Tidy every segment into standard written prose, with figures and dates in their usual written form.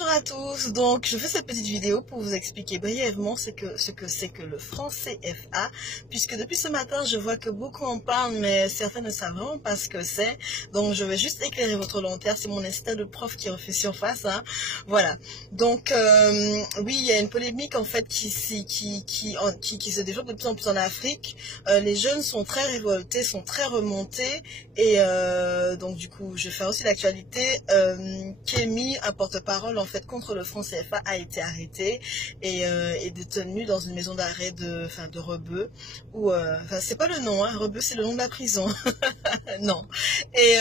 Bonjour à tous, donc je fais cette petite vidéo pour vous expliquer brièvement ce que c'est que le franc CFA, puisque depuis ce matin je vois que beaucoup en parlent mais certains ne savent vraiment pas ce que c'est, donc je vais juste éclairer votre lanterne, c'est mon instinct de prof qui refait surface, hein. Voilà, donc oui, il y a une polémique en fait qui se développe de plus en plus en Afrique. Les jeunes sont très révoltés, sont très remontés et donc du coup je vais faire aussi l'actualité. Kémy, un porte-parole en fait contre le franc CFA, a été arrêté et détenu dans une maison d'arrêt de Rebeu, ou c'est pas le nom, hein, Rebeu c'est le nom de la prison. Non. Et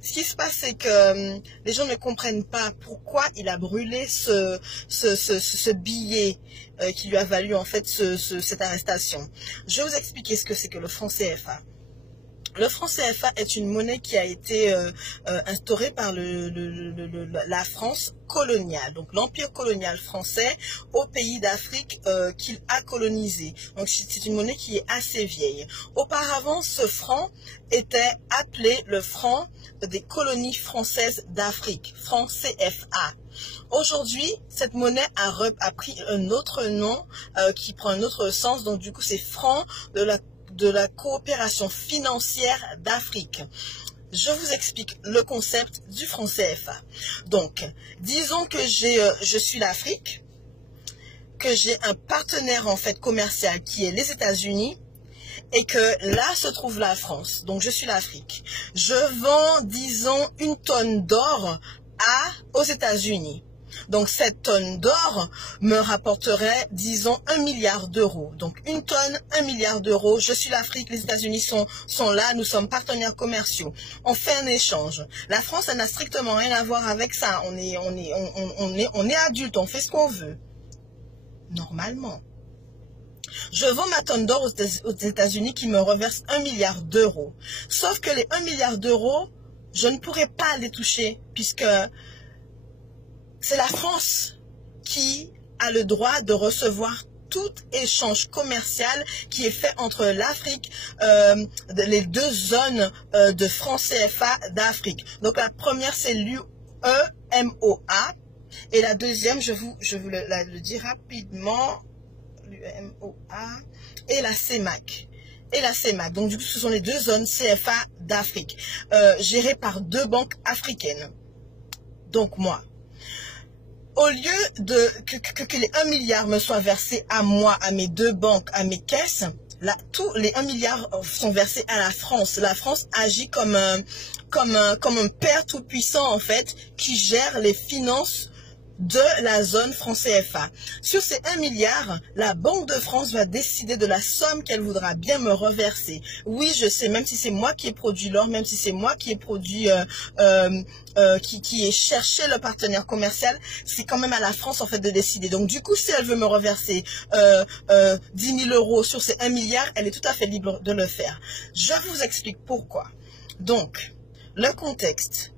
ce qui se passe, c'est que les gens ne comprennent pas pourquoi il a brûlé ce billet qui lui a valu en fait cette arrestation. Je vais vous expliquer ce que c'est que le franc CFA. Le franc CFA est une monnaie qui a été instaurée par la France coloniale, donc l'empire colonial français au pays d'Afrique qu'il a colonisé. Donc c'est une monnaie qui est assez vieille. Auparavant, ce franc était appelé le franc des colonies françaises d'Afrique, franc CFA. Aujourd'hui, cette monnaie a pris un autre nom qui prend un autre sens, donc du coup c'est franc de la coopération financière d'Afrique. Je vous explique le concept du franc CFA. Donc, disons que je suis l'Afrique, que j'ai un partenaire en fait commercial qui est les États-Unis, et que là se trouve la France. Donc, je suis l'Afrique. Je vends, disons, une tonne d'or aux États-Unis. Donc, cette tonne d'or me rapporterait, disons, 1 milliard d'euros. Donc, une tonne, 1 milliard d'euros. Je suis l'Afrique, les États-Unis sont là, nous sommes partenaires commerciaux. On fait un échange. La France, elle n'a strictement rien à voir avec ça. On est adulte, on fait ce qu'on veut. Normalement. Je vends ma tonne d'or aux États-Unis qui me reverse 1 milliard d'euros. Sauf que les 1 milliard d'euros, je ne pourrais pas les toucher puisque c'est la France qui a le droit de recevoir tout échange commercial qui est fait entre l'Afrique, les deux zones de franc CFA d'Afrique. Donc la première c'est l'UEMOA et la deuxième, je vous le dis rapidement, l'UEMOA et la CEMAC. Donc du coup ce sont les deux zones CFA d'Afrique, gérées par deux banques africaines. Donc moi, au lieu que les 1 milliard me soient versés à moi, à mes deux banques, à mes caisses, là, tous les 1 milliard sont versés à la France. La France agit comme un père tout-puissant, en fait, qui gère les finances de la zone franc CFA. Sur ces 1 milliard, la Banque de France va décider de la somme qu'elle voudra bien me reverser. Oui, je sais, même si c'est moi qui ai produit l'or, même si c'est moi qui ai produit, qui ai cherché le partenaire commercial, c'est quand même à la France en fait de décider. Donc du coup, si elle veut me reverser 10 000 euros sur ces 1 milliard, elle est tout à fait libre de le faire. Je vous explique pourquoi. Donc, le contexte.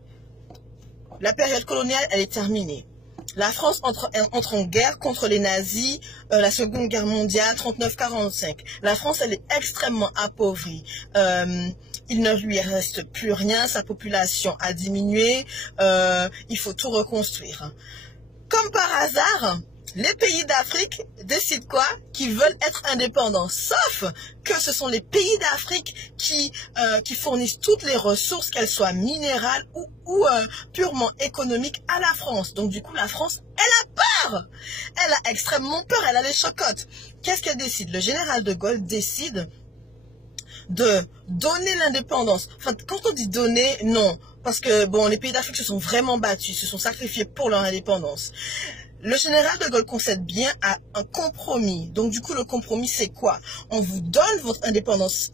La période coloniale, elle est terminée. La France entre en guerre contre les nazis, la Seconde Guerre mondiale, 39-45. La France, elle est extrêmement appauvrie. Il ne lui reste plus rien, sa population a diminué, il faut tout reconstruire. Comme par hasard, les pays d'Afrique décident quoi? Qu'ils veulent être indépendants. Sauf que ce sont les pays d'Afrique qui fournissent toutes les ressources, qu'elles soient minérales ou purement économiques, à la France. Donc du coup, la France, elle a peur. Elle a extrêmement peur, elle a les chocottes. Qu'est-ce qu'elle décide? Le général de Gaulle décide de donner l'indépendance. Enfin, quand on dit donner, non. Parce que, bon, les pays d'Afrique se sont vraiment battus, se sont sacrifiés pour leur indépendance. Le général de Gaulle concède bien à un compromis. Donc, du coup, le compromis, c'est quoi? On vous donne votre indépendance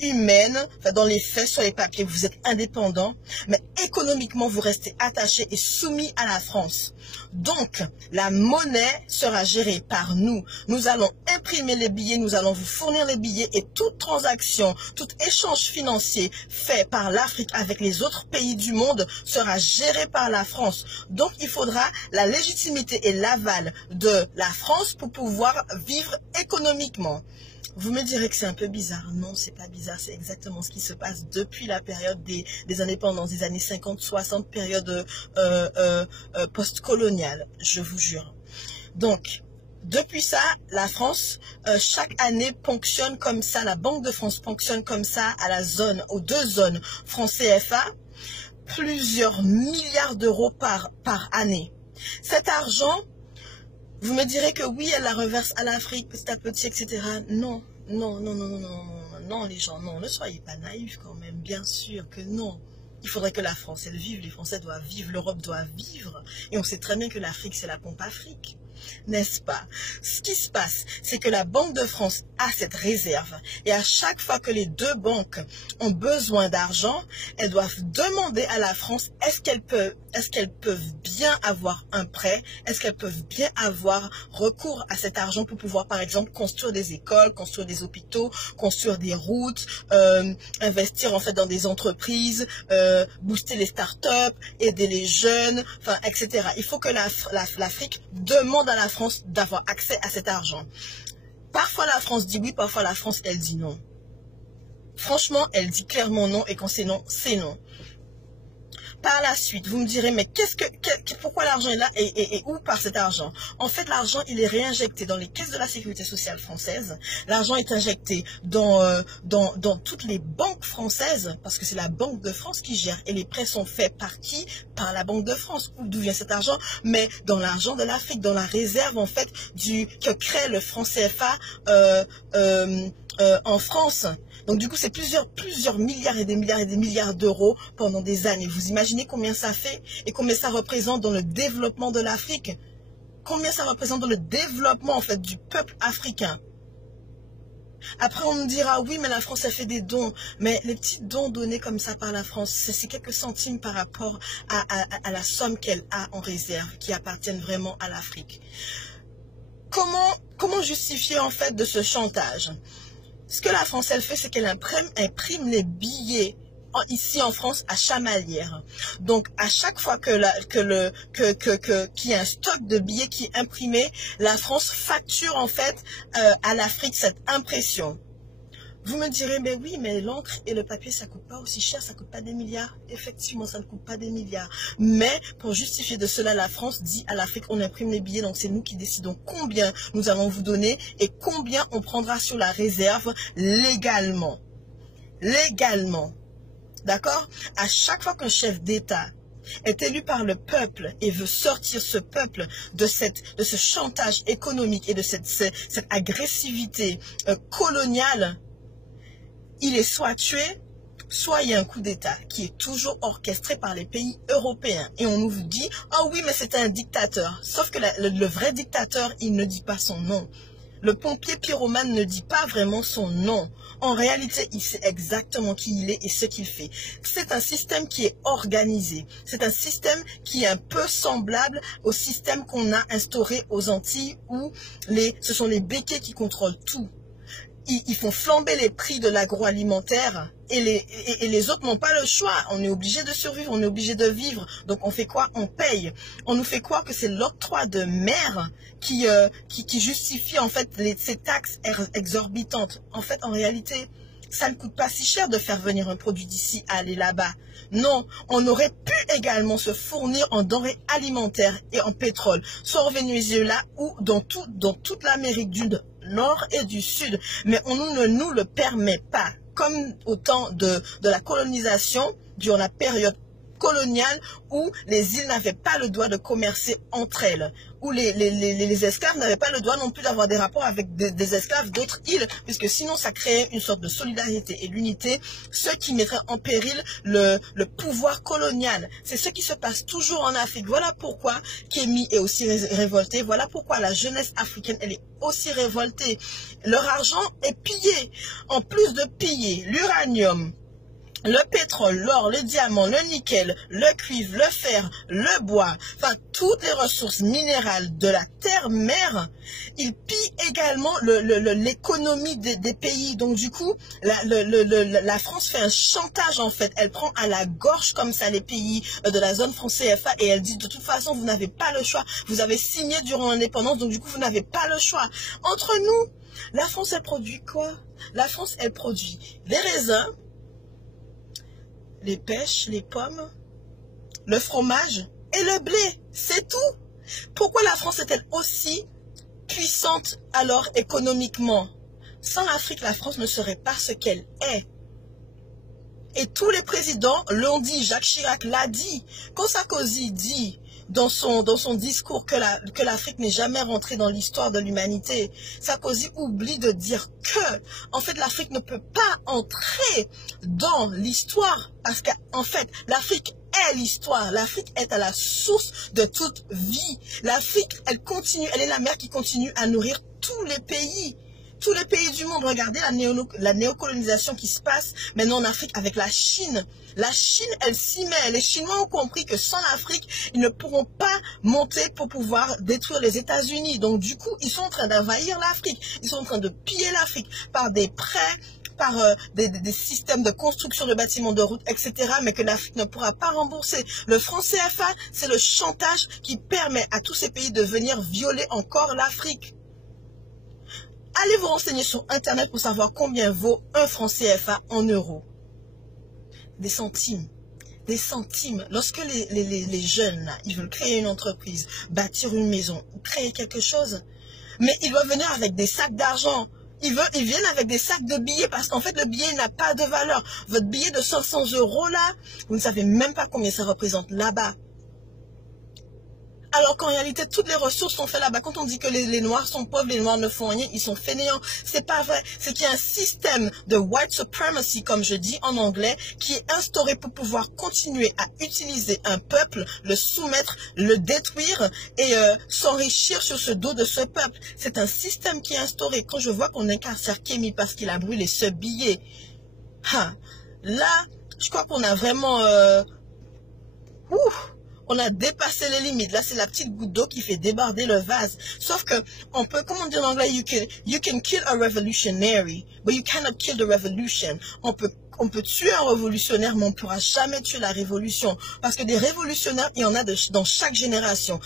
humaine, enfin, dans les faits, sur les papiers, vous êtes indépendant, mais économiquement, vous restez attaché et soumis à la France. Donc, la monnaie sera gérée par nous. Nous allons imprimer les billets, nous allons vous fournir les billets et toute transaction, tout échange financier fait par l'Afrique avec les autres pays du monde sera géré par la France. Donc, il faudra la légitimité et l'aval de la France pour pouvoir vivre économiquement. Vous me direz que c'est un peu bizarre. Non, c'est pas bizarre. C'est exactement ce qui se passe depuis la période des indépendances, des années 50-60, période post-coloniale, je vous jure. Donc, depuis ça, la France, chaque année ponctionne comme ça, la Banque de France ponctionne comme ça à la zone, aux deux zones, francs CFA, plusieurs milliards d'euros par année. Cet argent, vous me direz que oui, elle la reverse à l'Afrique petit à petit, etc. Non, non, non, non, non, non, non, les gens, non, ne soyez pas naïfs quand même, bien sûr que non. Il faudrait que la France, elle vive, les Français doivent vivre, l'Europe doit vivre. Et on sait très bien que l'Afrique, c'est la pompe Afrique. N'est-ce pas? Ce qui se passe, c'est que la Banque de France a cette réserve. Et à chaque fois que les deux banques ont besoin d'argent, elles doivent demander à la France, est-ce qu'elles peuvent bien avoir un prêt? Est-ce qu'elles peuvent bien avoir recours à cet argent pour pouvoir, par exemple, construire des écoles, construire des hôpitaux, construire des routes, investir en fait dans des entreprises, booster les startups, aider les jeunes, enfin, etc. Il faut que l'Afrique demande à la France d'avoir accès à cet argent. Parfois la France dit oui, parfois la France elle dit non. Franchement, elle dit clairement non, et quand c'est non, c'est non. Par la suite, vous me direz, mais pourquoi l'argent est là et où part cet argent? En fait, l'argent, il est réinjecté dans les caisses de la sécurité sociale française. L'argent est injecté dans toutes les banques françaises, parce que c'est la Banque de France qui gère. Et les prêts sont faits par qui? Par la Banque de France. D'où vient cet argent? Mais dans l'argent de l'Afrique, dans la réserve, en fait, que crée le franc CFA en France. Donc du coup, c'est plusieurs milliards et des milliards d'euros pendant des années. Vous imaginez combien ça fait et combien ça représente dans le développement de l'Afrique? Combien ça représente dans le développement en fait du peuple africain? Après, on nous dira, oui, mais la France a fait des dons. Mais les petits dons donnés comme ça par la France, c'est quelques centimes par rapport à la somme qu'elle a en réserve, qui appartiennent vraiment à l'Afrique. Comment justifier en fait de ce chantage? Ce que la France, elle fait, c'est qu'elle imprime les billets ici en France à chamalière. Donc, à chaque fois qu'il y a un stock de billets qui est imprimé, la France facture en fait à l'Afrique cette impression. Vous me direz, mais oui, mais l'encre et le papier, ça coûte pas aussi cher, ça coûte pas des milliards. Effectivement, ça ne coûte pas des milliards. Mais pour justifier de cela, la France dit à l'Afrique, on imprime les billets, donc c'est nous qui décidons combien nous allons vous donner et combien on prendra sur la réserve légalement. Légalement. D'accord? À chaque fois qu'un chef d'État est élu par le peuple et veut sortir ce peuple de ce chantage économique et de cette agressivité coloniale, il est soit tué, soit il y a un coup d'État qui est toujours orchestré par les pays européens. Et on nous dit, ah oui, mais c'est un dictateur. Sauf que le vrai dictateur, il ne dit pas son nom. Le pompier pyromane ne dit pas vraiment son nom. En réalité, il sait exactement qui il est et ce qu'il fait. C'est un système qui est organisé. C'est un système qui est un peu semblable au système qu'on a instauré aux Antilles où ce sont les béquets qui contrôlent tout. Ils font flamber les prix de l'agroalimentaire et les autres n'ont pas le choix. On est obligé de survivre, on est obligé de vivre. Donc on fait quoi? On paye. On nous fait croire que c'est l'octroi de mer qui justifie en fait ces taxes exorbitantes. En fait, en réalité, ça ne coûte pas si cher de faire venir un produit d'ici à aller là-bas. Non, on aurait pu également se fournir en denrées alimentaires et en pétrole, soit au Venezuela ou dans toute l'Amérique du Nord et du Sud. Mais on ne nous le permet pas. Comme au temps de la colonisation, durant la période coloniale où les îles n'avaient pas le droit de commercer entre elles, où les esclaves n'avaient pas le droit non plus d'avoir des rapports avec des esclaves d'autres îles, puisque sinon ça créait une sorte de solidarité et l'unité, ce qui mettrait en péril le pouvoir colonial. C'est ce qui se passe toujours en Afrique. Voilà pourquoi Kémy est aussi révolté, voilà pourquoi la jeunesse africaine, elle est aussi révoltée. Leur argent est pillé. En plus de piller l'uranium, le pétrole, l'or, le diamant, le nickel, le cuivre, le fer, le bois, enfin toutes les ressources minérales de la terre-mer, ils pillent également l'économie des pays. Donc du coup, la France fait un chantage en fait. Elle prend à la gorge comme ça les pays de la zone franc CFA et elle dit de toute façon vous n'avez pas le choix. Vous avez signé durant l'indépendance, donc du coup vous n'avez pas le choix. Entre nous, La France, elle produit quoi? La France, elle produit les raisins, les pêches, les pommes, le fromage et le blé. C'est tout. Pourquoi la France est-elle aussi puissante alors économiquement? Sans l'Afrique, la France ne serait pas ce qu'elle est. Et tous les présidents l'ont dit. Jacques Chirac l'a dit. Quand Sarkozy dit dans son discours que l'Afrique n'est jamais rentrée dans l'histoire de l'humanité, Sarkozy oublie de dire que, en fait, l'Afrique ne peut pas entrer dans l'histoire parce qu'en fait, l'Afrique est l'histoire. L'Afrique est à la source de toute vie. L'Afrique, elle continue, elle est la mer qui continue à nourrir tous les pays. Tous les pays du monde, regardez la néocolonisation qui se passe maintenant en Afrique avec la Chine. La Chine, elle s'y met. Les Chinois ont compris que sans l'Afrique, ils ne pourront pas monter pour pouvoir détruire les États-Unis. Donc du coup, ils sont en train d'envahir l'Afrique. Ils sont en train de piller l'Afrique par des prêts, par des systèmes de construction de bâtiments, de routes, etc. Mais que l'Afrique ne pourra pas rembourser. Le franc CFA, c'est le chantage qui permet à tous ces pays de venir violer encore l'Afrique. Allez vous renseigner sur Internet pour savoir combien vaut un franc CFA en euros. Des centimes. Des centimes. Lorsque les jeunes, là, ils veulent créer une entreprise, bâtir une maison, créer quelque chose, mais ils doivent venir avec des sacs d'argent. Ils viennent avec des sacs de billets parce qu'en fait, le billet n'a pas de valeur. Votre billet de 500 € là, vous ne savez même pas combien ça représente là-bas. Alors qu'en réalité, toutes les ressources sont faites là-bas. Quand on dit que les Noirs sont pauvres, les Noirs ne font rien, ils sont fainéants. C'est pas vrai. C'est qu'il y a un système de white supremacy, comme je dis en anglais, qui est instauré pour pouvoir continuer à utiliser un peuple, le soumettre, le détruire et s'enrichir sur ce dos de ce peuple. C'est un système qui est instauré. Quand je vois qu'on incarcère Kémy parce qu'il a brûlé ce billet, là, je crois qu'on a vraiment... on a dépassé les limites. Là, c'est la petite goutte d'eau qui fait déborder le vase. Sauf que, on peut, comme on dit en anglais, you can kill a revolutionary, but you cannot kill the revolution. On peut tuer un révolutionnaire, mais on ne pourra jamais tuer la révolution. Parce que des révolutionnaires, il y en a dans chaque génération.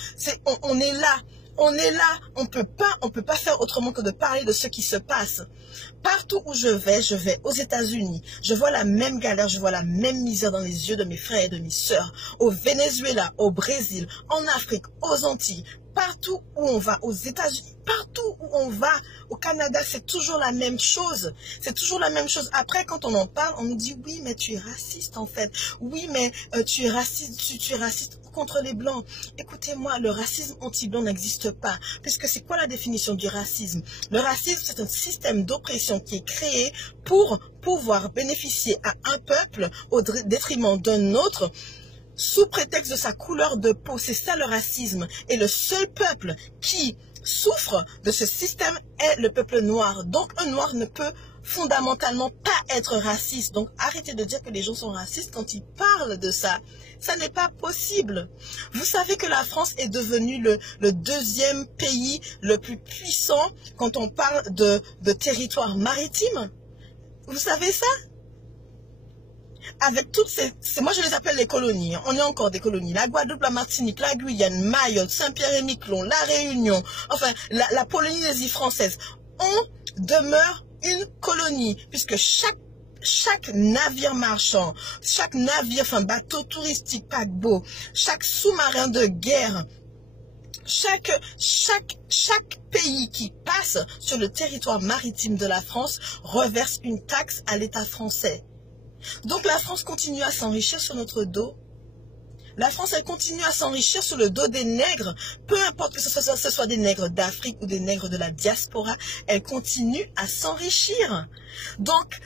On est là. On est là, on peut pas faire autrement que de parler de ce qui se passe. Partout où je vais aux États-Unis, je vois la même galère, je vois la même misère dans les yeux de mes frères et de mes sœurs. Au Venezuela, au Brésil, en Afrique, aux Antilles, partout où on va, aux États-Unis, partout où on va, au Canada, c'est toujours la même chose. C'est toujours la même chose. Après, quand on en parle, on nous dit, oui, mais tu es raciste en fait. Oui, mais tu es raciste, tu es raciste contre les Blancs. Écoutez-moi, le racisme anti-blanc n'existe pas. Puisque c'est quoi la définition du racisme? Le racisme, c'est un système d'oppression qui est créé pour pouvoir bénéficier à un peuple au détriment d'un autre, sous prétexte de sa couleur de peau. C'est ça le racisme. Et le seul peuple qui souffre de ce système est le peuple noir. Donc un noir ne peut fondamentalement pas être raciste. Donc arrêtez de dire que les gens sont racistes quand ils parlent de ça. Ça n'est pas possible. Vous savez que la France est devenue le deuxième pays le plus puissant quand on parle de territoire maritime. Vous savez ça? Avec toutes moi je les appelle les colonies, on est encore des colonies, la Guadeloupe, la Martinique, la Guyane, Mayotte, Saint-Pierre-et-Miquelon, la Réunion, enfin la Polynésie française, on demeure une colonie, puisque chaque navire marchand, chaque navire, enfin bateau touristique, paquebot, chaque sous-marin de guerre, chaque pays qui passe sur le territoire maritime de la France reverse une taxe à l'État français. Donc la France continue à s'enrichir sur notre dos. La France, elle continue à s'enrichir sur le dos des nègres. Peu importe que ce soit des nègres d'Afrique ou des nègres de la diaspora, elle continue à s'enrichir. Donc,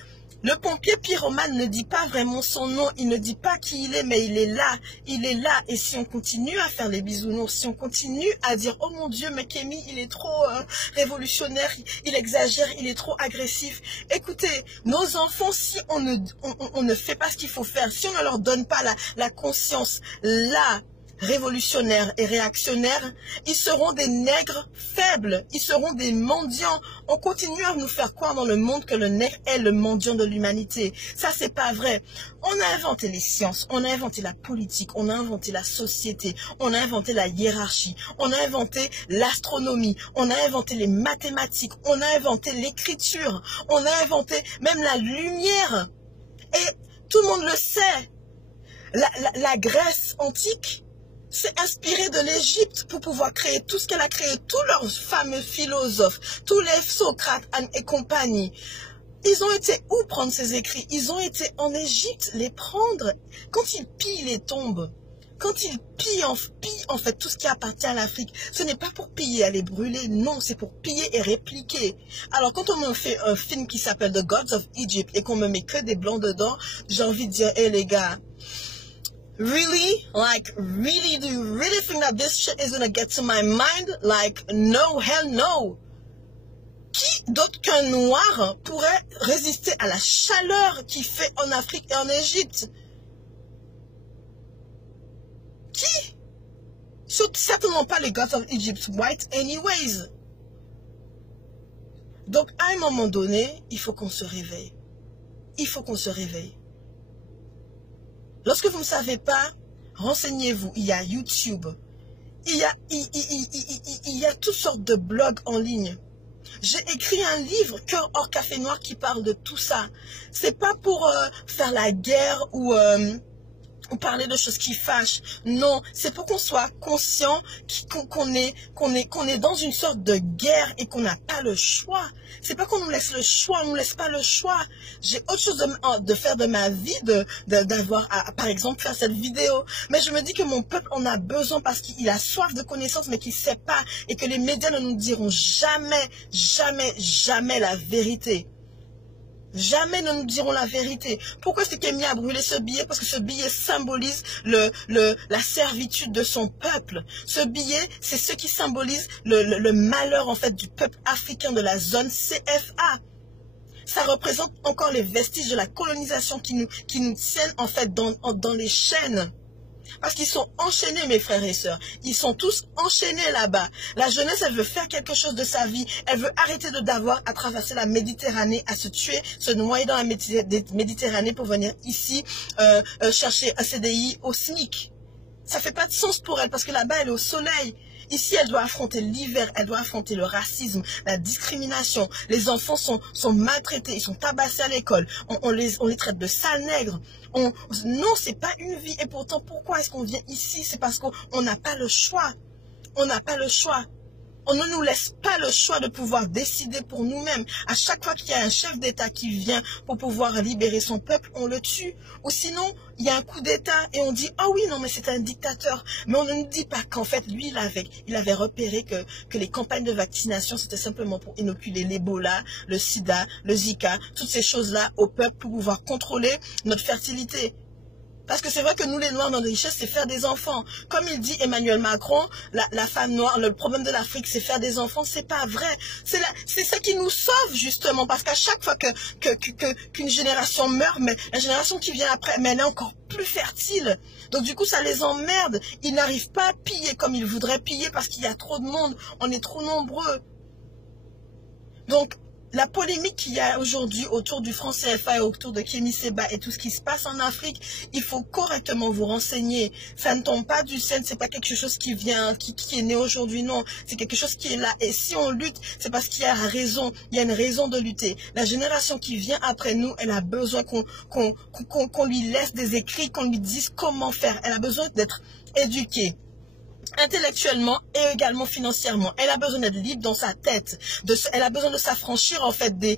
le pompier pyromane ne dit pas vraiment son nom, il ne dit pas qui il est, mais il est là. Il est là. Et si on continue à faire les bisounours, si on continue à dire « Oh mon Dieu, mais Kémy, il est trop révolutionnaire, il exagère, il est trop agressif. » Écoutez, nos enfants, si on ne fait pas ce qu'il faut faire, si on ne leur donne pas la conscience, révolutionnaires et réactionnaires, ils seront des nègres faibles, ils seront des mendiants. On continue à nous faire croire dans le monde que le nègre est le mendiant de l'humanité. Ça, c'est pas vrai. On a inventé les sciences, on a inventé la politique, on a inventé la société, on a inventé la hiérarchie, on a inventé l'astronomie, on a inventé les mathématiques, on a inventé l'écriture, on a inventé même la lumière. Et tout le monde le sait. La Grèce antique s'est inspirée de l'Égypte pour pouvoir créer tout ce qu'elle a créé, tous leurs fameux philosophes, tous les Socrates et compagnie. Ils ont été où prendre ces écrits? Ils ont été en Égypte les prendre. Quand ils pillent les tombes, quand ils pillent en fait tout ce qui appartient à l'Afrique, ce n'est pas pour piller et les brûler, non, c'est pour piller et répliquer. Alors quand on me fait un film qui s'appelle The Gods of Egypt et qu'on me met que des blancs dedans, j'ai envie de dire, hey les gars, really? Like, really? Do you really think that this shit is gonna get to my mind? Like, no, hell no. Qui d'autre qu'un noir pourrait résister à la chaleur qu'il fait en Afrique et en Égypte? Qui? Certainement pas les gods of Egypt white anyways. Donc, à un moment donné, il faut qu'on se réveille. Il faut qu'on se réveille. Lorsque vous ne savez pas, renseignez-vous. Il y a YouTube. Il y a toutes sortes de blogs en ligne. J'ai écrit un livre, Cœur hors café noir, qui parle de tout ça. C'est pas pour faire la guerre ou parler de choses qui fâchent. Non, c'est pour qu'on soit conscient qu'on est dans une sorte de guerre et qu'on n'a pas le choix. C'est pas qu'on nous laisse le choix, on nous laisse pas le choix. J'ai autre chose de faire de ma vie, d'avoir à, par exemple, faire cette vidéo. Mais je me dis que mon peuple en a besoin parce qu'il a soif de connaissances, mais qu'il sait pas. Et que les médias ne nous diront jamais, jamais, jamais la vérité. Jamais ne nous diront la vérité. Pourquoi est-ce qu'il a mis à brûler ce billet? Parce que ce billet symbolise la servitude de son peuple. Ce billet, c'est ce qui symbolise le malheur en fait du peuple africain de la zone CFA. Ça représente encore les vestiges de la colonisation qui nous tiennent en fait dans les chaînes. Parce qu'ils sont enchaînés, mes frères et sœurs. Ils sont tous enchaînés là-bas. La jeunesse, elle veut faire quelque chose de sa vie. Elle veut arrêter d'avoir à traverser la Méditerranée, à se tuer, se noyer dans la Méditerranée pour venir ici chercher un CDI au SMIC. Ça fait pas de sens pour elle parce que là-bas, elle est au soleil. Ici, elle doit affronter l'hiver, elle doit affronter le racisme, la discrimination. Les enfants sont maltraités, ils sont tabassés à l'école. On les traite de sales nègres. Non, c'est pas une vie. Et pourtant, pourquoi est-ce qu'on vient ici? C'est parce qu'on n'a pas le choix. On n'a pas le choix. On ne nous laisse pas le choix de pouvoir décider pour nous-mêmes. À chaque fois qu'il y a un chef d'État qui vient pour pouvoir libérer son peuple, on le tue. Ou sinon, il y a un coup d'État et on dit « Ah oui, non, mais c'est un dictateur ». Mais on ne nous dit pas qu'en fait, lui, il avait repéré que les campagnes de vaccination, c'était simplement pour inoculer l'Ebola, le sida, le Zika, toutes ces choses-là au peuple pour pouvoir contrôler notre fertilité. Parce que c'est vrai que nous, les Noirs, notre richesse, c'est faire des enfants. Comme il dit Emmanuel Macron, la femme noire, le problème de l'Afrique, c'est faire des enfants. C'est pas vrai. C'est ça qui nous sauve, justement. Parce qu'à chaque fois qu'une génération meurt, mais la génération qui vient après, mais elle est encore plus fertile. Donc, du coup, ça les emmerde. Ils n'arrivent pas à piller comme ils voudraient piller parce qu'il y a trop de monde. On est trop nombreux. Donc, la polémique qu'il y a aujourd'hui autour du franc CFA et autour de Kémy Séba et tout ce qui se passe en Afrique, il faut correctement vous renseigner. Ça ne tombe pas du ciel, c'est pas quelque chose qui vient, qui est né aujourd'hui, non. C'est quelque chose qui est là. Et si on lutte, c'est parce qu'il y a raison, il y a une raison de lutter. La génération qui vient après nous, elle a besoin qu'on lui laisse des écrits, qu'on lui dise comment faire. Elle a besoin d'être éduquée. Intellectuellement et également financièrement. Elle a besoin d'être libre dans sa tête. Elle a besoin de s'affranchir en fait des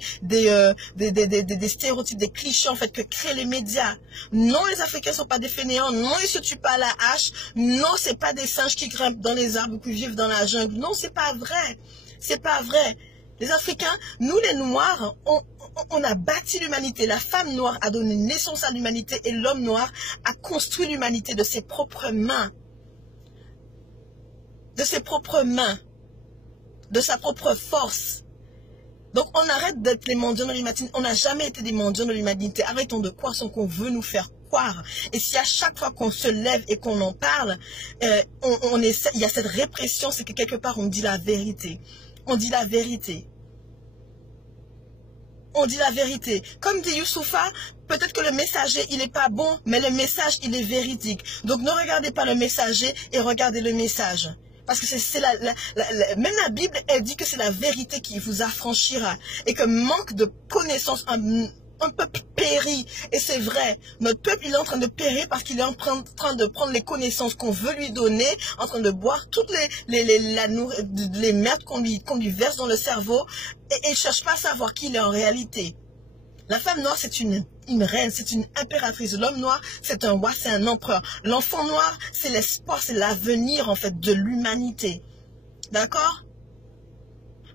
stéréotypes, des clichés en fait que créent les médias. Non, les Africains sont pas des fainéants. Non, ils se tuent pas à la hache. Non, c'est pas des singes qui grimpent dans les arbres ou qui vivent dans la jungle. Non, c'est pas vrai. C'est pas vrai. Les Africains, nous les Noirs, on a bâti l'humanité. La femme noire a donné naissance à l'humanité et l'homme noir a construit l'humanité de ses propres mains. De ses propres mains, de sa propre force. Donc on arrête d'être les mendiants de l'humanité. On n'a jamais été des mendiants de l'humanité. Arrêtons de croire ce qu'on veut nous faire croire. Et si à chaque fois qu'on se lève et qu'on en parle, il y a cette répression, c'est que quelque part on dit la vérité. On dit la vérité. On dit la vérité. Comme dit Youssoufa, peut-être que le messager, il n'est pas bon, mais le message, il est véridique. Donc ne regardez pas le messager et regardez le message. Parce que c'est même la Bible, elle dit que c'est la vérité qui vous affranchira. Et que manque de connaissances, un peuple périt. Et c'est vrai, notre peuple, il est en train de périr parce qu'il est en train de prendre les connaissances qu'on veut lui donner, en train de boire toutes les merdes qu'on lui verse dans le cerveau. Et il ne cherche pas à savoir qui il est en réalité. La femme noire, c'est une reine, c'est une impératrice. L'homme noir, c'est un roi, c'est un empereur. L'enfant noir, c'est l'espoir, c'est l'avenir, en fait, de l'humanité. D'accord?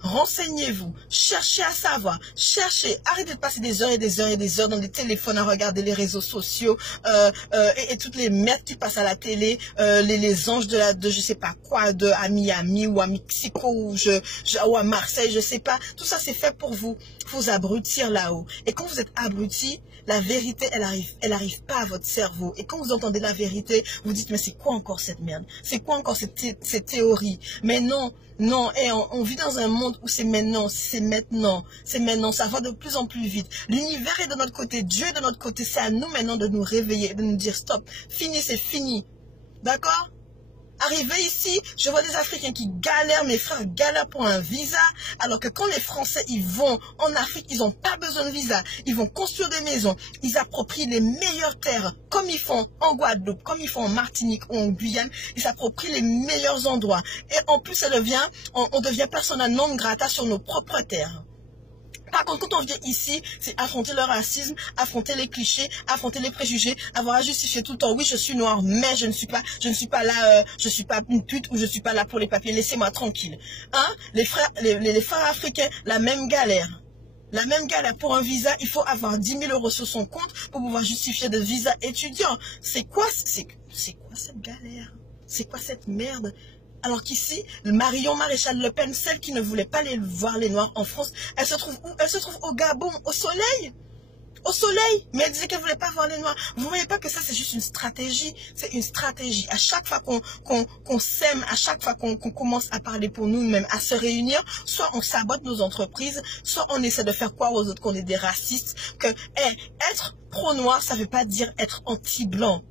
Renseignez-vous, cherchez à savoir, cherchez, arrêtez de passer des heures et des heures et des heures dans des téléphones à regarder les réseaux sociaux et toutes les merdes qui passent à la télé, les anges de je sais pas quoi, à Miami ou à Mexico ou à Marseille, je sais pas. Tout ça c'est fait pour vous abrutir là-haut. Et quand vous êtes abruti, la vérité, elle arrive pas à votre cerveau. Et quand vous entendez la vérité, vous dites, mais c'est quoi encore cette merde? C'est quoi encore ces théories? Mais non, non, et on vit dans un monde où c'est maintenant, c'est maintenant, ça va de plus en plus vite. L'univers est de notre côté, Dieu est de notre côté, c'est à nous maintenant de nous réveiller, de nous dire stop, fini, c'est fini. D'accord? Arrivé ici, je vois des Africains qui galèrent, mes frères galèrent pour un visa, alors que quand les Français, ils vont en Afrique, ils n'ont pas besoin de visa. Ils vont construire des maisons, ils approprient les meilleures terres, comme ils font en Guadeloupe, comme ils font en Martinique ou en Guyane, ils s'approprient les meilleurs endroits. Et en plus, on devient persona non grata sur nos propres terres. Par contre, quand on vient ici, c'est affronter le racisme, affronter les clichés, affronter les préjugés, avoir à justifier tout le temps. Oui, je suis noire, mais je ne suis pas là, je suis pas une pute ou je suis pas là pour les papiers. Laissez-moi tranquille. Hein? Les frères africains, la même galère. La même galère. Pour un visa, il faut avoir 10 000 € sur son compte pour pouvoir justifier de visa étudiant. C'est quoi cette galère? C'est quoi cette merde? Alors qu'ici, Marion Maréchal Le Pen, celle qui ne voulait pas aller voir les Noirs en France, elle se trouve où? Elle se trouve au Gabon, au soleil. Au soleil. Mais elle disait qu'elle ne voulait pas voir les Noirs. Vous ne voyez pas que ça, c'est juste une stratégie. C'est une stratégie. À chaque fois qu'on s'aime, à chaque fois qu'on commence à parler pour nous-mêmes, à se réunir, soit on sabote nos entreprises, soit on essaie de faire croire aux autres qu'on est des racistes, que être pro-noir, ça ne veut pas dire être anti-blanc.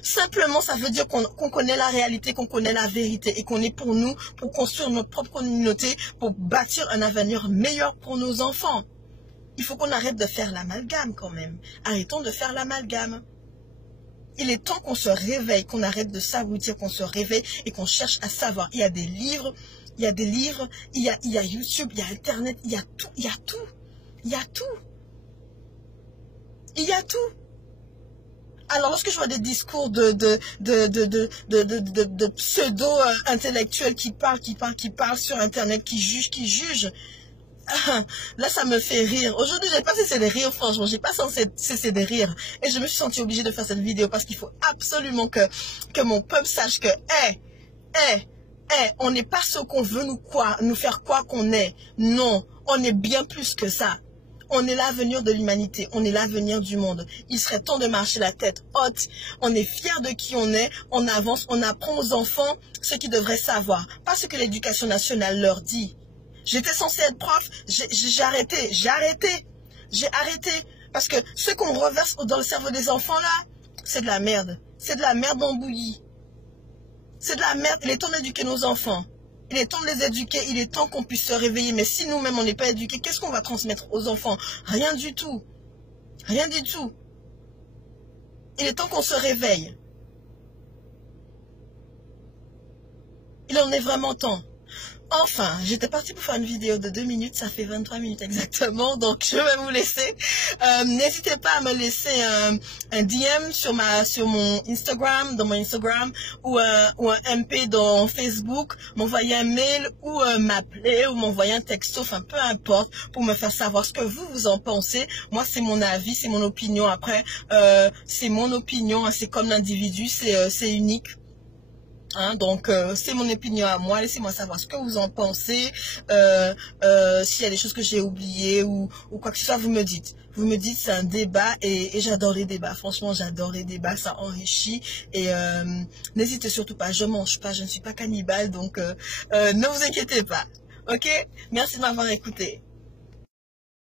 Simplement, ça veut dire qu'on connaît la réalité, qu'on connaît la vérité et qu'on est pour nous, pour construire notre propre communauté, pour bâtir un avenir meilleur pour nos enfants. Il faut qu'on arrête de faire l'amalgame quand même. Arrêtons de faire l'amalgame. Il est temps qu'on se réveille, qu'on arrête de s'abrutir, qu'on se réveille et qu'on cherche à savoir. Il y a des livres, il y a YouTube, il y a Internet, il y a tout, il y a tout. Il y a tout. Il y a tout. Alors, lorsque je vois des discours de pseudo-intellectuels qui parlent sur Internet, qui jugent, là, ça me fait rire. Aujourd'hui, j'ai pas cessé de rire, franchement. J'ai pas cessé de rire. Et je me suis sentie obligée de faire cette vidéo parce qu'il faut absolument que mon peuple sache que, on n'est pas ce qu'on veut nous faire croire qu'on est. Non, on est bien plus que ça. On est l'avenir de l'humanité, on est l'avenir du monde. Il serait temps de marcher la tête haute. On est fiers de qui on est, on avance, on apprend aux enfants ce qu'ils devraient savoir. Pas ce que l'éducation nationale leur dit. J'étais censée être prof, j'ai arrêté. Parce que ce qu'on reverse dans le cerveau des enfants là, c'est de la merde. C'est de la merde en bouillie. C'est de la merde, il est temps d'éduquer nos enfants. Il est temps de les éduquer, il est temps qu'on puisse se réveiller. Mais si nous-mêmes, on n'est pas éduqués, qu'est-ce qu'on va transmettre aux enfants? Rien du tout. Rien du tout. Il est temps qu'on se réveille. Il en est vraiment temps. Enfin, j'étais partie pour faire une vidéo de 2 minutes, ça fait 23 minutes exactement, donc je vais vous laisser. N'hésitez pas à me laisser un DM sur mon Instagram, dans mon Instagram, ou un MP dans Facebook, m'envoyer un mail, ou m'appeler, ou m'envoyer un texto, enfin peu importe, pour me faire savoir ce que vous en pensez. Moi, c'est mon avis, c'est mon opinion. Après, c'est mon opinion, hein, c'est comme l'individu, c'est unique. Hein, donc c'est mon opinion à moi, laissez-moi savoir ce que vous en pensez, s'il y a des choses que j'ai oubliées ou quoi que ce soit, vous me dites vous me dites c'est un débat et j'adore les débats. Franchement, j'adore les débats, ça enrichit et n'hésitez surtout pas, je mange pas, je ne suis pas cannibale, donc ne vous inquiétez pas. Ok? Merci de m'avoir écouté.